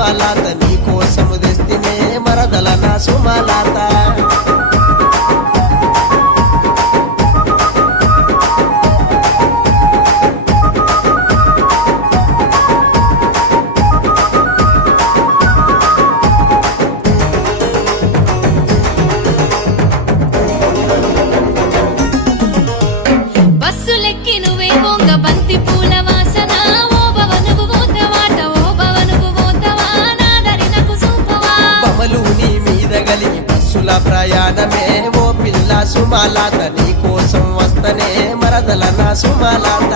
సుమలాత నీ కోసము తెస్తినే మరదల నా సుమలాత బస్సులెక్కి నువ్వే బొంగ బంతి పూల వాసన ఓ భవనుకు పోతవాట ఓ భవనుకు పోతవా నా దరి నాకు చూపవా బమలు నీ మీద కలిగి బస్సుల ప్రయాణమే ఓ పిల్ల సుమలాత నీ కోసం వస్తనే మరదల నా సుమలాత